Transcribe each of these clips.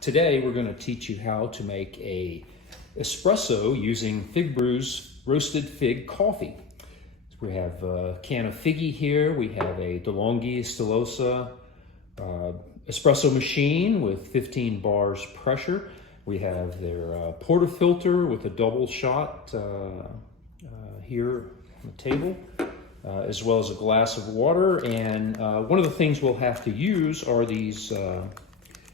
Today we're going to teach you how to make a espresso using FigBrew's roasted fig coffee. We have a can of Figgee here. We have a DeLonghi Stilosa espresso machine with 15 bars pressure. We have their portafilter with a double shot here on the table, as well as a glass of water. And one of the things we'll have to use are these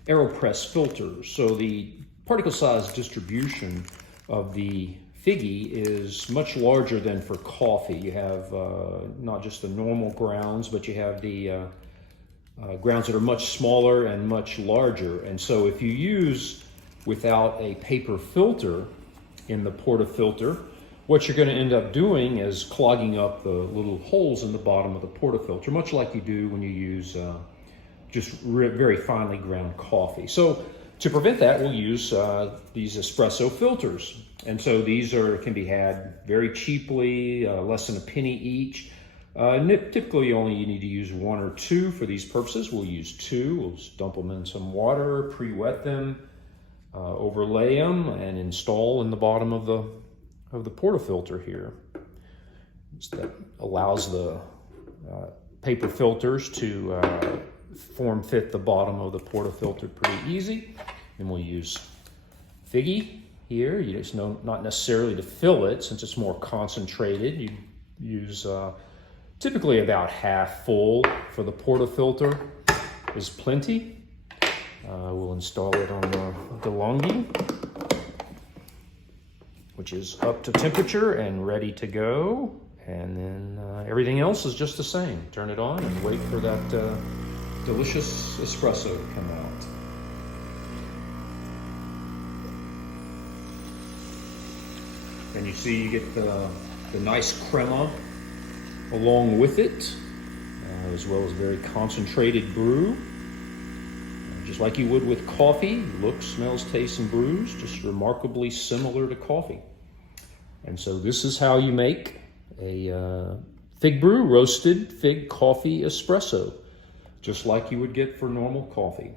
AeroPress filters. So the particle size distribution of the Figgee is much larger than for coffee. You have not just the normal grounds, but you have the grounds that are much smaller and much larger. And so if you use without a paper filter in the portafilter, what you're going to end up doing is clogging up the little holes in the bottom of the portafilter, much like you do when you use just very finely ground coffee. So to prevent that, we'll use these espresso filters. And so these can be had very cheaply, less than a penny each. Typically you need to use one or two for these purposes. We'll use two. We'll just dump them in some water, pre-wet them, overlay them, and install in the bottom of the portafilter here. That allows the paper filters to form-fit the bottom of the portafilter pretty easy. And we'll use Figgee here. You just not necessarily to fill it, since it's more concentrated. You use typically about half full for the portafilter is plenty. We'll install it on the DeLonghi, which is up to temperature and ready to go. And then everything else is just the same. Turn it on and wait for that delicious espresso to come out. And you see you get the nice crema along with it, as well as very concentrated brew. Just like you would with coffee, looks, smells, tastes, and brews, just remarkably similar to coffee. And so this is how you make a FigBrew roasted fig coffee espresso, just like you would get for normal coffee.